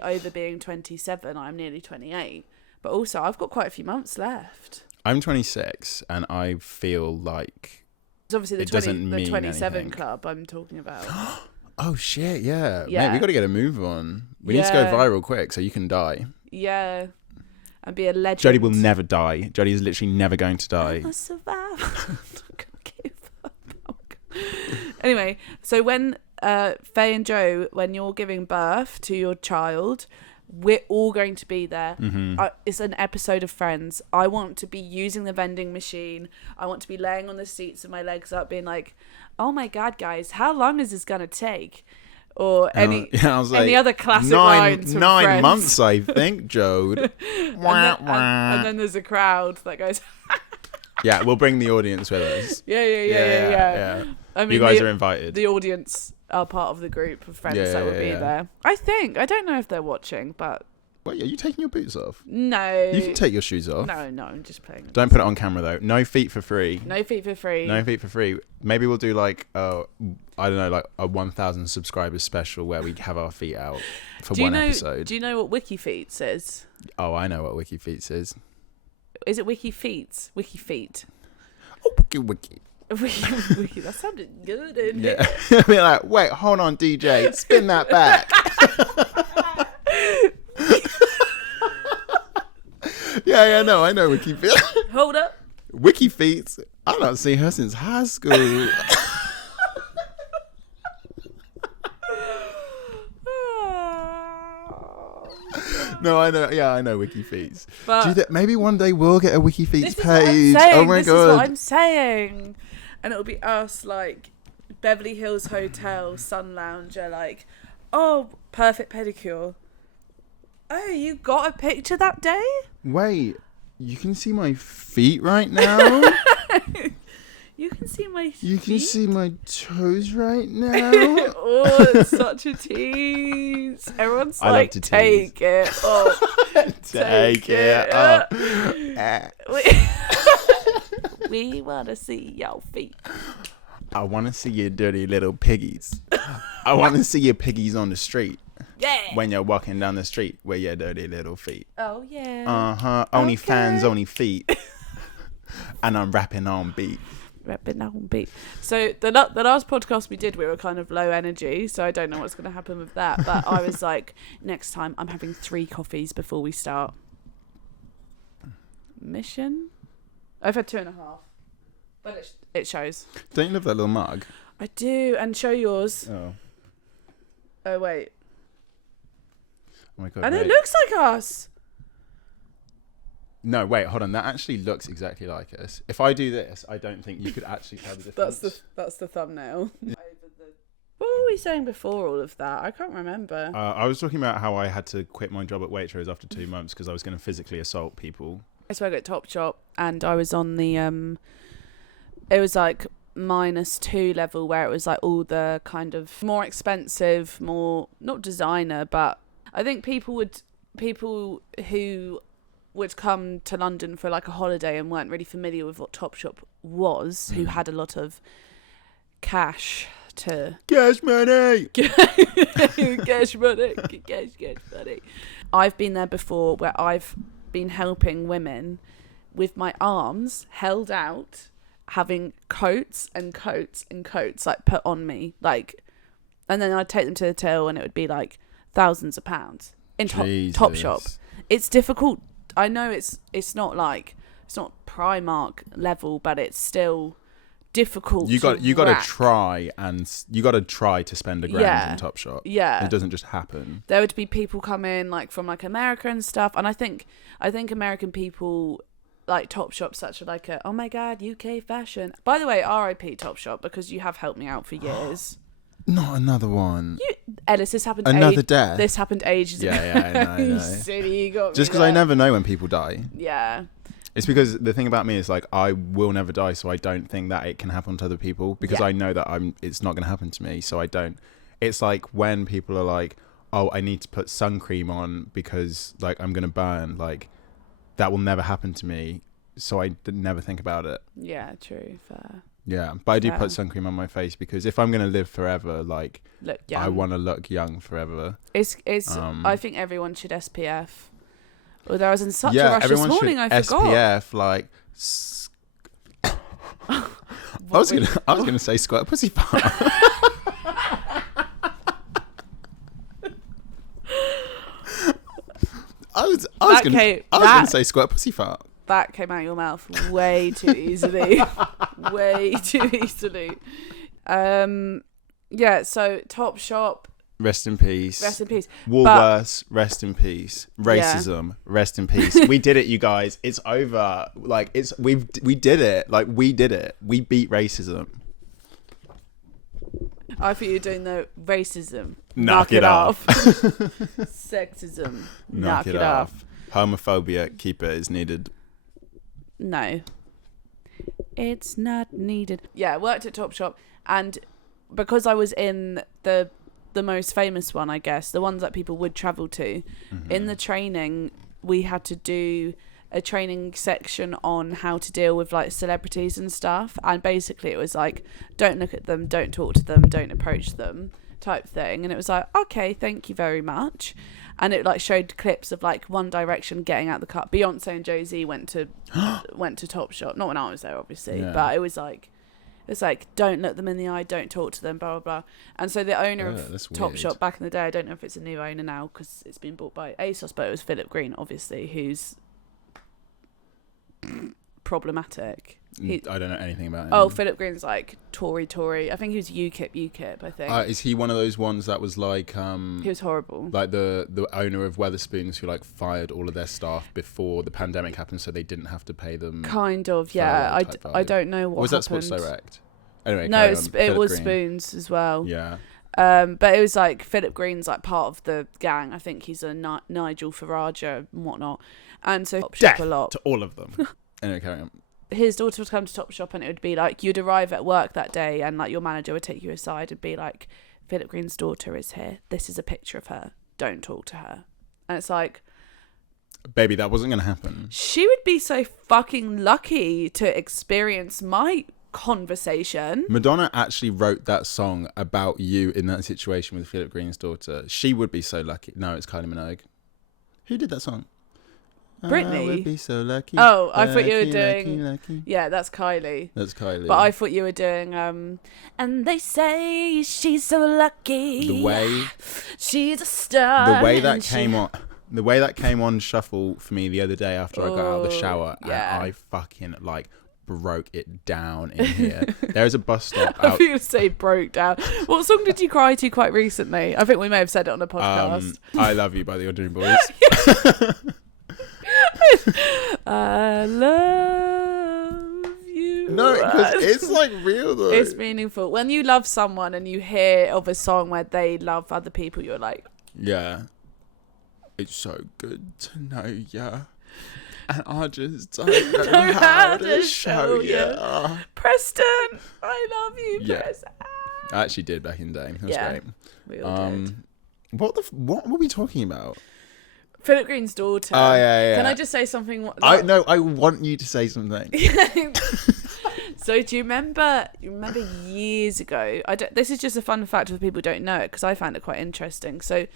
over being 27. I'm nearly 28. But also, I've got quite a few months left. I'm 26, and I feel like it's obviously the 27 anything. Club I'm talking about. Oh shit, yeah. Yeah. Mate, we got to get a move on. We need to go viral quick so you can die. Yeah. And be a legend. Jodie will never die. Jodie is literally never going to die. I'm a survivor. Anyway, so when Faye and Joe, when you're giving birth to your child, We're all going to be there. Mm-hmm. It's an episode of Friends. I want to be using the vending machine. I want to be laying on the seats with my legs up, being like, "Oh my God, guys, how long is this gonna take?" Or any other classic lines from 9 Friends. months, I think, Jode. and then there's a crowd that goes, Yeah, we'll bring the audience with us. yeah. I mean, you guys are invited. The audience are part of the group of friends that will be there. I don't know if they're watching, but... Wait, are you taking your boots off? No. You can take your shoes off. No, I'm just playing. Don't put it on camera, though. No feet for free. No feet for free. No feet for free. Maybe we'll do like, I don't know, like a 1,000 subscribers special where we have our feet out for one episode. Do you know what Wiki Feet is? Oh, I know what Wiki Feet is. Is it Wiki Feet? Wiki Feet. Oh, Wiki. Wiki. That sounded good, didn't it? Yeah. Be like, wait, hold on, DJ. Spin that back. Yeah, no, I know Wiki Feet. Hold up. Wiki Feet. I've not seen her since high school. No, I know. Yeah, I know Wiki Feet. But Maybe one day we'll get a Wiki Feet page. Oh my God. This is what I'm saying. And it'll be us, like, Beverly Hills Hotel, Sun Lounger, like, oh, perfect pedicure. Oh, you got a picture that day? Wait, you can see my feet right now? You can see my feet? You can see my toes right now? Oh, it's such a tease. Everyone's I like, love to tease. take it up. Take it up. We want to see your feet. I want to see your dirty little piggies. I want to see your piggies on the street. Yeah. When you're walking down the street with your dirty little feet. Oh, yeah. Uh-huh. Only Okay. fans, only feet. And I'm rapping on beat. Rapping on beat. So the last podcast we did, we were kind of low energy, so I don't know what's going to happen with that. But I was like, next time I'm having 3 coffees before we start. Mission? I've had 2.5. But it shows. Don't you love that little mug? I do. And show yours. Oh. Oh, wait. Oh my God. And wait. it looks like us. No, wait, hold on. That actually looks exactly like us. If I do this, I don't think you could actually tell the difference. That's the thumbnail. What were we saying before all of that? I can't remember. I was talking about how I had to quit my job at Waitrose after 2 months because I was going to physically assault people. I spoke at Topshop and I was on the it was like -2 level where it was like all the kind of more expensive, more not designer, but I think people who would come to London for like a holiday and weren't really familiar with what Topshop was, who had a lot of cash to Cash money! cash money. I've been there before where I've been helping women with my arms held out, having coats and coats and coats like put on me, like, and then I'd take them to the till and it would be like thousands of pounds in Topshop. It's difficult. I know it's not Primark level, but it's still difficult. You got to try to spend £1,000 in Topshop. Yeah, it doesn't just happen. There would be people come in like from like America and stuff, and I think American people like Topshop such a like a, oh my God, UK fashion. By the way, RIP Topshop, because you have helped me out for years. Not another one. Ellis, this happened. Another death. This happened ages ago. Yeah, I know. Silly, you got just me because I there. never know when people die. Yeah. It's because the thing about me is like I will never die, so I don't think that it can happen to other people because I know that it's not going to happen to me, so I don't. It's like when people are like, "Oh, I need to put sun cream on because like I'm going to burn," like that will never happen to me, so I never think about it. Yeah, true, fair. Yeah, but I do put sun cream on my face because if I'm going to live forever, like look young. I want to look young forever. It's I think everyone should SPF. Although I was in such a rush this morning, I forgot. SPF, like. I was gonna say squirt pussy fart. I was gonna say squirt pussy fart. That came out of your mouth way too easily. Way too easily. Yeah, so Topshop, Rest in peace. Rest in peace. Woolworths, rest in peace. Racism, rest in peace. We did it, you guys. It's over. Like we did it. Like we did it. We beat racism. I thought you were doing the racism. Knock it off. Sexism. Knock it off. Homophobia, keep it as needed. No. It's not needed. Yeah, I worked at Topshop, and because I was in the most famous one, I guess, the ones that people would travel to, in the training, we had to do a training section on how to deal with like celebrities and stuff, and basically it was like, don't look at them, don't talk to them, don't approach them type thing. And it was like, okay, thank you very much. And it like showed clips of like One Direction getting out the car. Beyonce and Jay-Z went to Topshop, not when I was there obviously, but it was like, it's like, don't look them in the eye, don't talk to them, blah blah blah. And so the owner of Topshop back in the day, I don't know if it's a new owner now because it's been bought by ASOS, but it was Philip Green, obviously, who's problematic. I don't know anything about him. Oh, Philip Green's like Tory. I think he was UKIP, I think. Is he one of those ones that was like he was horrible. Like the owner of Weatherspoons who like fired all of their staff before the pandemic happened so they didn't have to pay them. Kind of, yeah. I don't know what or was happened. that Sports Direct? Anyway, no, it was Spoons as well. Yeah. But it was like Philip Green's like part of the gang. I think he's a Nigel Farage and whatnot. And so Death a lot. to all of them. Anyway, carry on. His daughter would come to Topshop, and it would be like, you'd arrive at work that day and like your manager would take you aside and be like, Philip Green's daughter is here. This is a picture of her. Don't talk to her. And it's like, baby, that wasn't going to happen. She would be so fucking lucky to experience my conversation. Madonna actually wrote that song about you in that situation with Philip Green's daughter. She would be so lucky. No, it's Kylie Minogue. Who did that song? Britney. I would be so lucky. Oh, I thought you were doing... Lucky. Yeah, that's Kylie. That's Kylie. But I thought you were doing... And they say she's so lucky. The way... She's a star. The way that came on... The way that came on shuffle for me the other day after I got out of the shower, yeah. and I fucking like broke it down in here. There's a bus stop I out. think you say broke down. What song did you cry to quite recently? I think we may have said it on a podcast. I Love You by the Ordinary Boys. I love you. No, because it's like real though. It's meaningful. When you love someone and you hear of a song where they love other people, you're like... Yeah. It's so good to know ya. And I just don't know how to show ya. Preston, I love you, Yeah. Preston. I actually did back in the day. That was great. We all did. What were we talking about? Philip Green's daughter. Oh, yeah. Can I just say something? I want you to say something. So do you remember years ago, this is just a fun fact for people who don't know it, because I found it quite interesting. So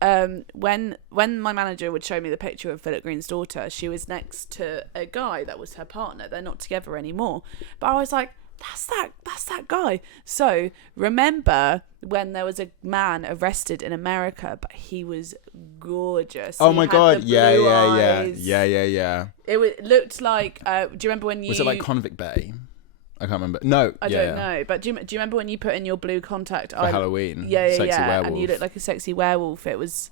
when my manager would show me the picture of Philip Green's daughter, she was next to a guy that was her partner. They're not together anymore. But I was like, that's that guy. So remember when there was a man arrested in America, but he was gorgeous. Oh He my had god, the yeah. blue eyes. Yeah. It looked like, do you remember when you... Was it like Convict Bay? I can't remember. No, I don't know. But do you remember when you put in your blue contact eye? For Halloween. Yeah. Sexy werewolf. And you looked like a sexy werewolf. It was,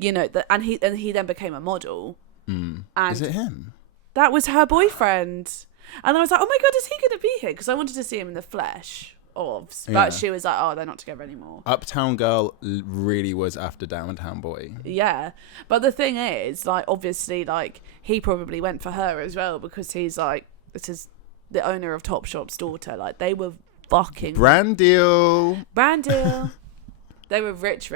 and he then became a model. Mm. And is it him? That was her boyfriend. And I was like, oh my god, is he going to be here? Because I wanted to see him in the flesh. But she was like, oh, they're not together anymore. Uptown Girl really was after Downtown Boy. Yeah. But the thing is, like, obviously, like, he probably went for her as well, because he's like, this is the owner of Topshop's daughter. Like, they were fucking... Brand deal. They were rich.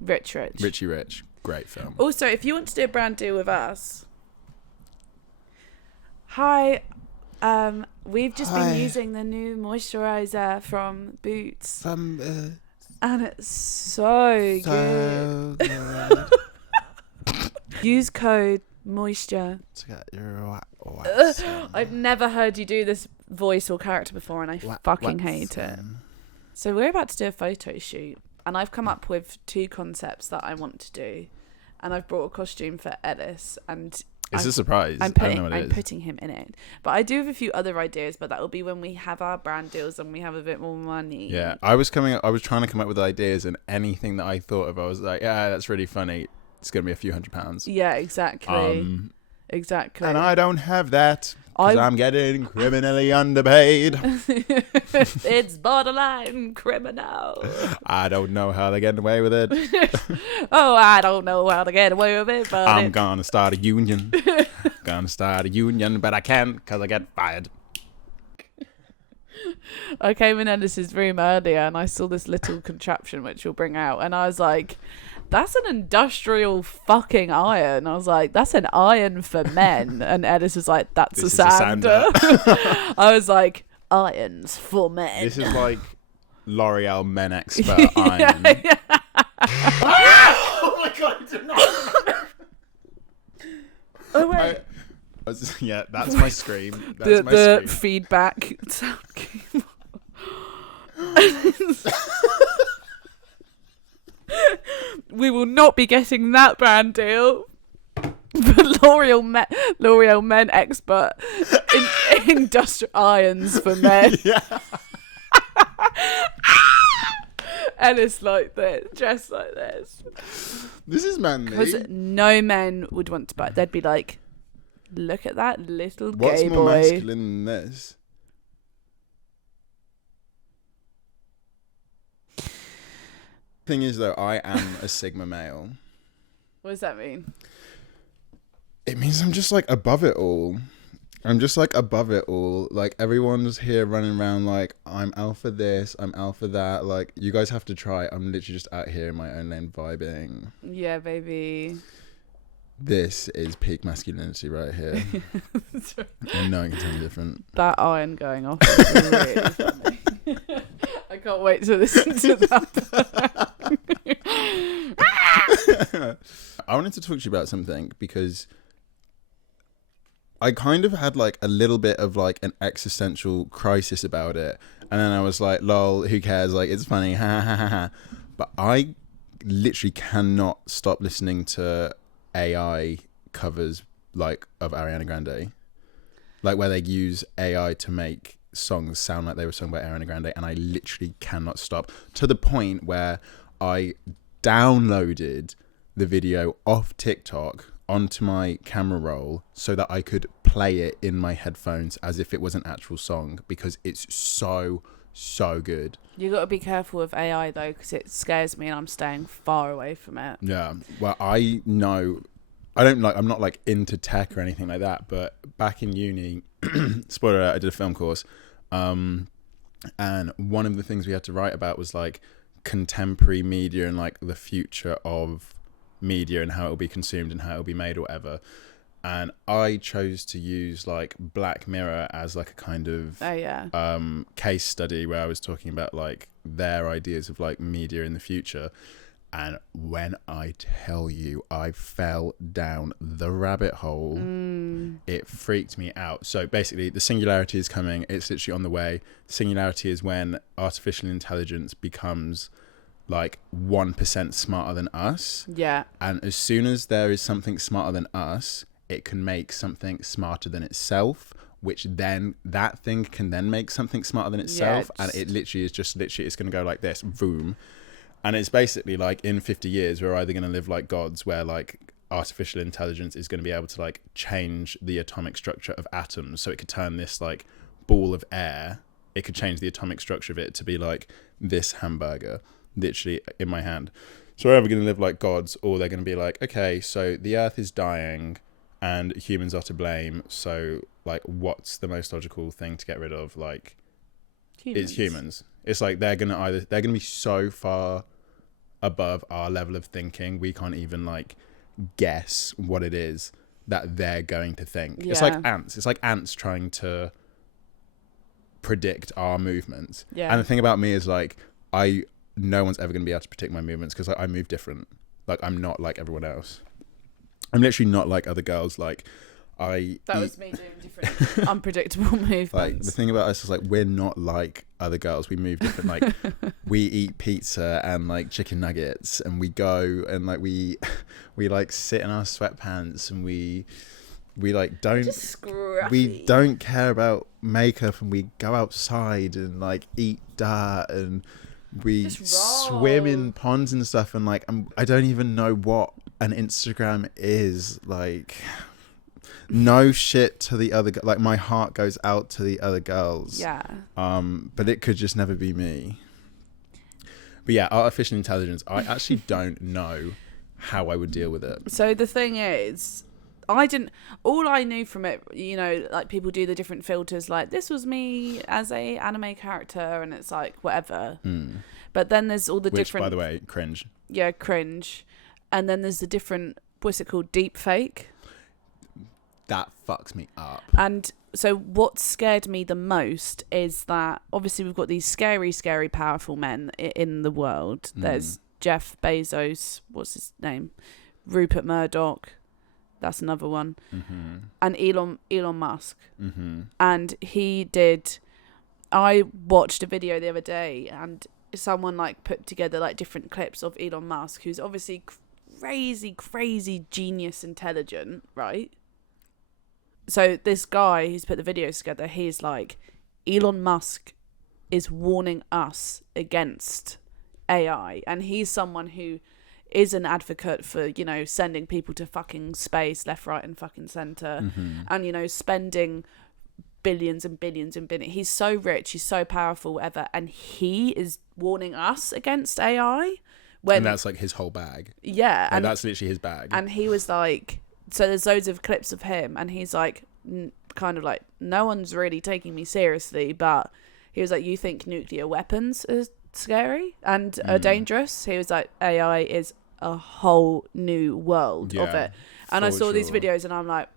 Richie Rich. Great film. Also, if you want to do a brand deal with us... Hi... we've just been using the new moisturizer from Boots, and it's so good. Use code moisture to get your I've never heard you do this voice or character before, and I fucking hate it. So we're about to do a photo shoot, and I've come up with 2 concepts that I want to do, and I've brought a costume for Ellis, and It's a surprise. I'm I don't know what it is. putting him in it. But I do have a few other ideas, but that will be when we have our brand deals and we have a bit more money. Yeah, I was trying to come up with ideas, and anything that I thought of, I was like, yeah, that's really funny. It's gonna be a few £100. Yeah, exactly. Exactly. And I don't have that because I'm getting criminally underpaid. It's borderline criminal. I don't know how they're getting away with it. Oh, I don't know how to get away with it, but I'm gonna start a union. But I can't because I get fired. I came in Ellis's room earlier and I saw this little contraption which we'll bring out, and I was like, that's an industrial fucking iron. I was like, that's an iron for men. And Ellis was like, that's This a is a sander. I was like, irons for men. This is like L'Oreal Men Expert Iron. Yeah. Oh my god, I did not. Oh wait. Yeah, that's my scream. That's my the scream. feedback sound came. We will not be getting that brand deal. But L'Oreal Men Expert in industrial irons for men. Yeah. Ellis like this, dressed like this. This is manly. Because no men would want to buy it. They'd be like, look at that little What's gay more boy. masculine than this? Thing is, though, I am a Sigma male. What does that mean? It means I'm just like above it all. I'm just like above it all. Like everyone's here running around like I'm alpha this, I'm alpha that. Like you guys have to try. I'm literally just out here in my own lane vibing. Yeah, baby. This is peak masculinity right here. And no one can tell me different. That iron going off is really funny. I can't wait to listen to that. I wanted to talk to you about something because I kind of had like a little bit of like an existential crisis about it, and then I was like, lol, who cares, like it's funny, ha ha ha ha. But I literally cannot stop listening to AI covers like of Ariana Grande, like where they use AI to make songs sound like they were sung by Ariana Grande, and I literally cannot stop, to the point where I downloaded the video off TikTok onto my camera roll so that I could play it in my headphones as if it was an actual song, because it's so good. You got to be careful with AI though, because it scares me and I'm staying far away from it. Yeah, well, I know I'm not like into tech or anything like that, but back in uni, spoiler alert, I did a film course, and one of the things we had to write about was like contemporary media and like the future of media and how it will be consumed and how it will be made or whatever. And I chose to use like Black Mirror as like a kind of case study where I was talking about like their ideas of like media in the future. And when I tell you I fell down the rabbit hole, it freaked me out. So basically the singularity is coming. It's literally on the way. Singularity is when artificial intelligence becomes like 1% smarter than us. Yeah. And as soon as there is something smarter than us, it can make something smarter than itself, which then that thing can then make something smarter than itself. Yeah, and it literally is just it's going to go like this, boom. And it's basically like in 50 years, we're either going to live like gods, where like artificial intelligence is going to be able to like change the atomic structure of atoms. So it could turn this like ball of air, it could change the atomic structure of it to be like this hamburger, literally in my hand. So we're either going to live like gods, or they're going to be like, okay, so the earth is dying and humans are to blame. So like, what's the most logical thing to get rid of? Like, it's humans. It's like they're going to be so far above our level of thinking, we can't even like guess what it is that they're going to think. Yeah. It's like ants trying to predict our movements. Yeah. And the thing about me is like no one's ever going to be able to predict my movements, because like, I move different. Like I'm not like everyone else. I'm literally not like other girls. Like that was me doing different unpredictable movements. Like the thing about us is like we're not like other girls. We move different. Like we eat pizza and like chicken nuggets, and we go and like we like sit in our sweatpants and we We like don't Just scruffy. we don't care about makeup, and we go outside and like eat dirt, and we Just swim in roll. ponds and stuff, and like I don't even know what an Instagram is. Like, no shit to the other like my heart goes out to the other girls. Yeah. But it could just never be me. But yeah, artificial intelligence, I actually don't know how I would deal with it. So the thing is, all I knew from it, you know, like people do the different filters, like this was me as a anime character, and it's like whatever. But then there's all the Which, different, by the way, cringe. yeah, cringe. And then there's the different, what's it called, deep fake. That fucks me up. And so what scared me the most is that obviously we've got these scary, scary, powerful men in the world. There's Jeff Bezos, what's his name? Rupert Murdoch. That's another one. And Elon Musk. And I watched a video the other day, and someone like put together like different clips of Elon Musk, who's obviously crazy genius intelligent, right? So this guy who's put the videos together, he's like, Elon Musk is warning us against AI, and he's someone who is an advocate for, you know, sending people to fucking space left, right and fucking center, and, you know, spending billions and billions and billions. He's so rich, he's so powerful, whatever, and he is warning us against AI. And that's like his whole bag. Yeah. Like, that's literally his bag. And he was like, so there's loads of clips of him, and he's like, kind of like, no one's really taking me seriously, but he was like, you think nuclear weapons are scary and are dangerous? He was like, AI is a whole new world of it. And I saw these videos, and I'm like,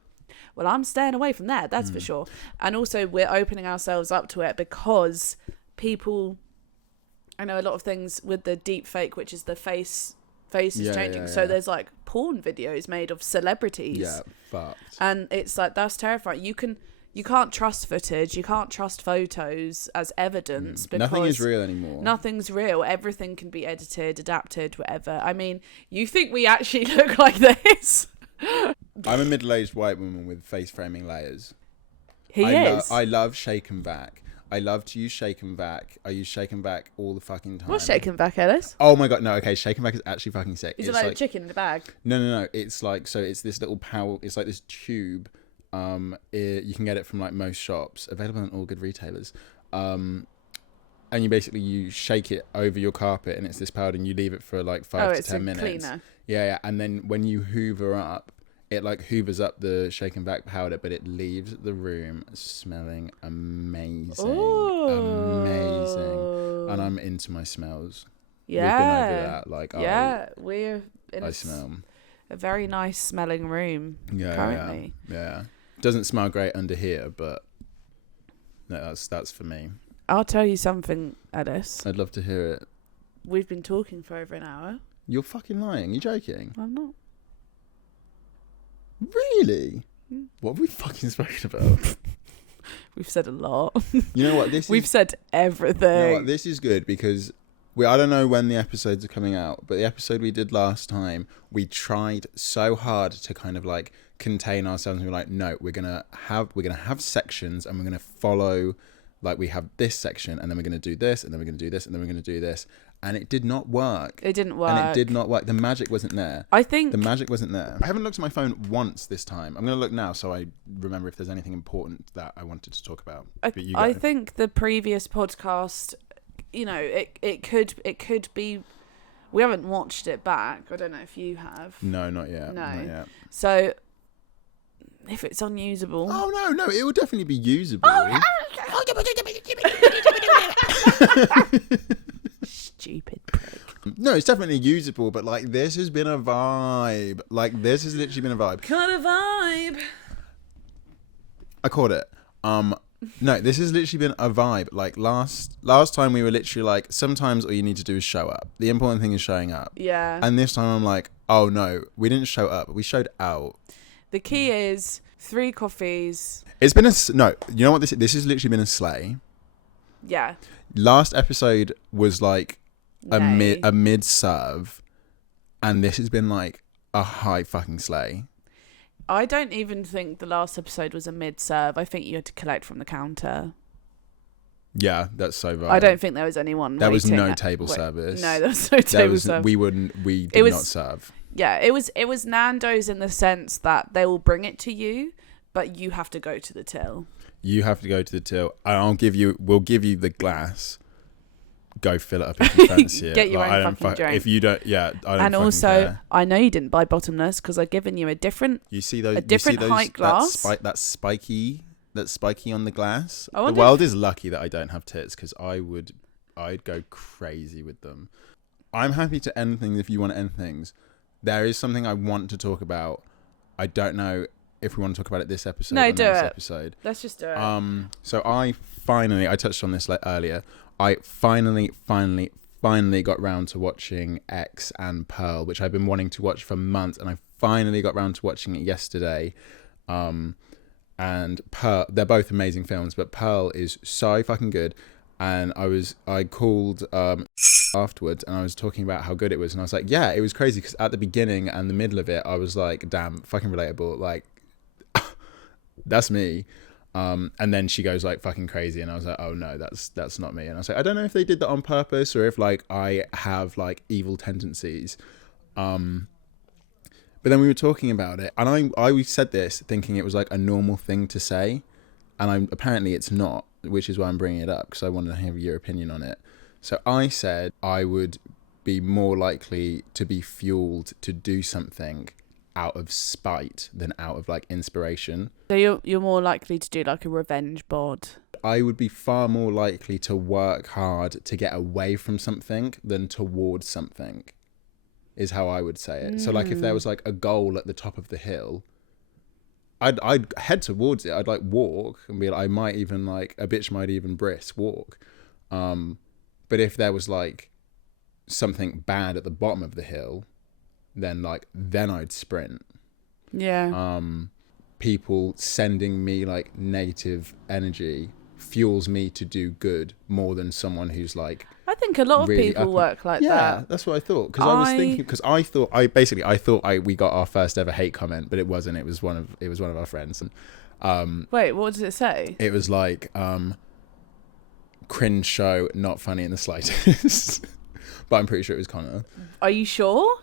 well, I'm staying away from that, that's for sure. And also we're opening ourselves up to it, because people, I know a lot of things with the deep fake, which is the face is changing. So there's like porn videos made of celebrities. Yeah, fucked. And it's like, that's terrifying. You can't trust footage, you can't trust photos as evidence, because nothing is real anymore. Nothing's real. Everything can be edited, adapted, whatever. I mean, you think we actually look like this? I'm a middle-aged white woman with face framing layers. I I love Shake and Vac. I love to use Shake and Vac. I use Shake and Vac all the fucking time. What's shaking back, Ellis? Oh my god, no, okay, Shake and Vac is actually fucking sick. Is It's it like a chicken in the bag? No. It's like, so it's this little it's like this tube. You can get it from like most shops, available in all good retailers. And you shake it over your carpet, and it's this powder, and you leave it for like 5 to 10 minutes. Cleaner. Yeah. And then when you hoover up, it like hoovers up the Shake and Vac powder, but it leaves the room smelling amazing. Ooh. Amazing. And I'm into my smells. Yeah. We've been over that. Like, yeah, we're in I smell. a very nice smelling room currently. Yeah. Doesn't smell great under here, but no, that's for me. I'll tell you something, Ellis. I'd love to hear it. We've been talking for over an hour. You're fucking lying. You're joking. I'm not. Really? What have we fucking spoken about? We've said a lot. You know what? We've said everything. You know what? This is good, because I don't know when the episodes are coming out, but the episode we did last time, we tried so hard to kind of like contain ourselves, and we're like, no, we're gonna have sections, and we're gonna follow, like, we have this section, and then we're gonna do this, and then we're gonna do this, and then we're gonna do this. And it did not work. It didn't work. And it did not work. The magic wasn't there. I think the magic wasn't there. I haven't looked at my phone once this time. I'm going to look now, so I remember if there's anything important that I wanted to talk about. I think the previous podcast, you know, it could be. We haven't watched it back. I don't know if you have. No, not yet. No. Not yet. So if it's unusable. Oh no, it will definitely be usable. Stupid prick. No, it's definitely usable, but like, this has been a vibe. Like, this has literally been a vibe. Kind of vibe. I caught it. No, this has literally been a vibe. Like, last time we were literally like, sometimes all you need to do is show up. The important thing is showing up. Yeah. And this time I'm like, oh no, we didn't show up. We showed out. The key is 3 coffees. It's been no. You know what? This has literally been a slay. Yeah. Last episode was like a Nay. mid serve, and this has been like a high fucking slay. I don't even think the last episode was a mid-serve. I think you had to collect from the counter. Yeah, that's so right. I don't think there was anyone There was waiting no at- table wait, service. No, there was no table service. We did not serve. Yeah, it was Nando's in the sense that they will bring it to you, but you have to go to the till. You have to go to the till. And we'll give you the glass. Go fill it up if you fancy it. Get your own fucking drink. If you don't, yeah, I don't. And also, care. I know you didn't buy bottomless because I've given you a different. You see those height glass. That's spiky on the glass. I The wonder world is lucky that I don't have tits because I'd go crazy with them. I'm happy to end things if you want to end things. There is something I want to talk about. I don't know if we want to talk about it this episode. No, or do next it. Episode. Let's just do it. So I touched on this earlier. I finally got round to watching X and Pearl, which I've been wanting to watch for months, and I finally got round to watching it yesterday. And Pearl, they're both amazing films, but Pearl is so fucking good. And I called afterwards, and I was talking about how good it was, and I was like, yeah, it was crazy because at the beginning and the middle of it, I was like, damn, fucking relatable, like that's me. And then she goes like fucking crazy, and I was like, oh no, that's not me. And I was like, I don't know if they did that on purpose or if like I have like evil tendencies. But then we were talking about it, and I said this thinking it was like a normal thing to say, and apparently it's not, which is why I'm bringing it up because I wanted to hear your opinion on it. So I said I would be more likely to be fueled to do something out of spite than out of like inspiration. So you're more likely to do like a revenge bod. I would be far more likely to work hard to get away from something than towards something, is how I would say it. So like if there was like a goal at the top of the hill, I'd head towards it. I'd like walk and be like, a bitch might even brisk walk. But if there was like something bad at the bottom of the hill, then I'd sprint. Yeah. People sending me like negative energy fuels me to do good more than someone who's like. I think a lot of really people work like that. Yeah, that's what I thought. Because I was thinking, because I thought we got our first ever hate comment, but it wasn't. It was one of our friends. And wait, what does it say? it was like cringe show, not funny in the slightest. But I'm pretty sure it was Connor. Are you sure?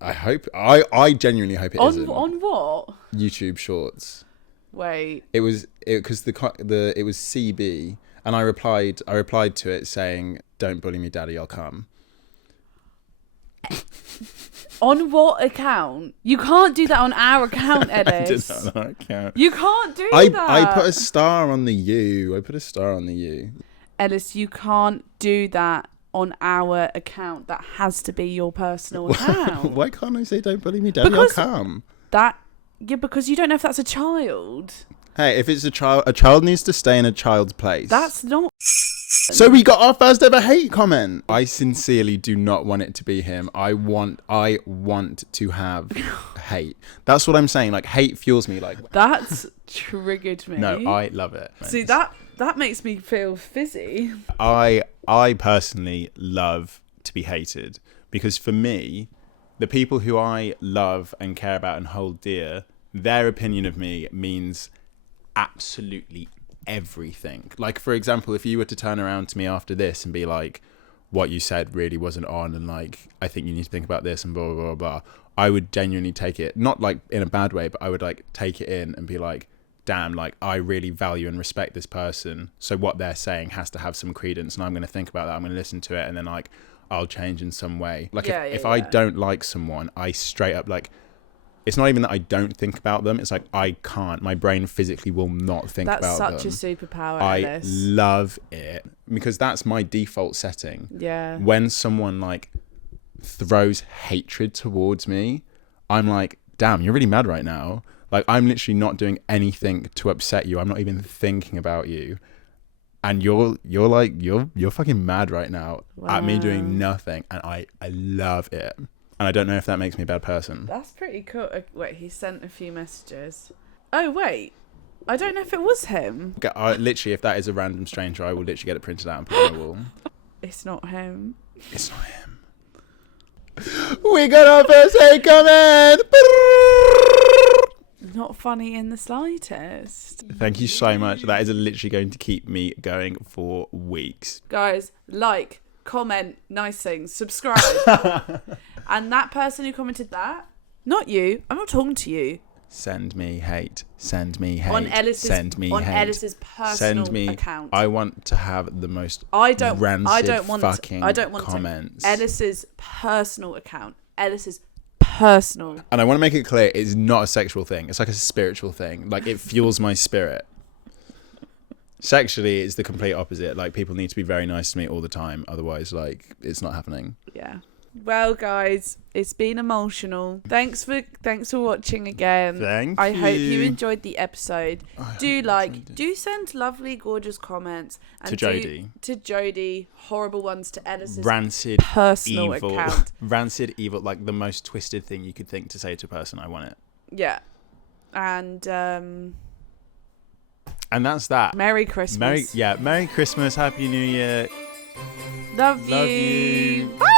I hope. I genuinely hope it isn't. On what? YouTube Shorts. Wait. It was because it was CB, and I replied to it saying, "Don't bully me, Daddy, I'll come." On what account? You can't do that on our account, Ellis. I did that on our account. You can't do that. I put a star on the U. Ellis, you can't do that on our account. That has to be your personal account. Why can't I say "Don't bully me, Daddy, Because I'll come"? Because you don't know if that's a child. Hey, if it's a child needs to stay in a child's place. That's not. So we got our first ever hate comment. I sincerely do not want it to be him. I want to have hate. That's what I'm saying. Like hate fuels me. Like That's triggered me. no, I love it. See that makes me feel fizzy. I personally love to be hated because for me, the people who I love and care about and hold dear, their opinion of me means absolutely everything. Like for example, if you were to turn around to me after this and be like, what you said really wasn't on, and like I think you need to think about this and blah blah blah blah, I would genuinely take it, not like in a bad way, but I would like take it in and be like, damn, like I really value and respect this person, so what they're saying has to have some credence, and I'm going to think about that, I'm going to listen to it, and then like I'll change in some way. Like if I don't like someone, I straight up like, it's not even that I don't think about them, it's like I can't, my brain physically will not think about them. That's such a superpower, I Ellis. love it because that's my default setting. Yeah. When someone like throws hatred towards me, I'm like, damn, you're really mad right now. Like I'm literally not doing anything to upset you. I'm not even thinking about you. And you're fucking mad right now at me doing nothing, and I love it. And I don't know if that makes me a bad person. That's pretty cool. Wait, he sent a few messages. Oh wait, I don't know if it was him. Literally, if that is a random stranger, I will literally get it printed out and put it on the wall. It's not him. It's not him. We got our first hate comment. Not funny in the slightest. Thank you so much. That is literally going to keep me going for weeks. Guys, like, comment, nice things, subscribe. And that person who commented that, not you, I'm not talking to you. Send me hate. Send me hate. On Ellis's, Send me on hate. Ellis's personal Send me. account. I want to have the most rancid fucking I don't want comments. Ellis's personal account. Ellis's personal. And I want to make it clear, it's not a sexual thing. It's like a spiritual thing. Like, it fuels my spirit. Sexually, it's the complete opposite. Like, people need to be very nice to me all the time. Otherwise, like, it's not happening. Yeah. Well, guys, it's been emotional. Thanks for watching again. Thank I you. hope you enjoyed the episode. Do Send lovely, gorgeous comments to Jodie. To Jodie, horrible ones to Ellis's Rancid, personal evil. account. Rancid, evil, like the most twisted thing you could think to say to a person. I want it. Yeah, and that's that. Merry Christmas. Merry Christmas, Happy New Year. Love you. Bye.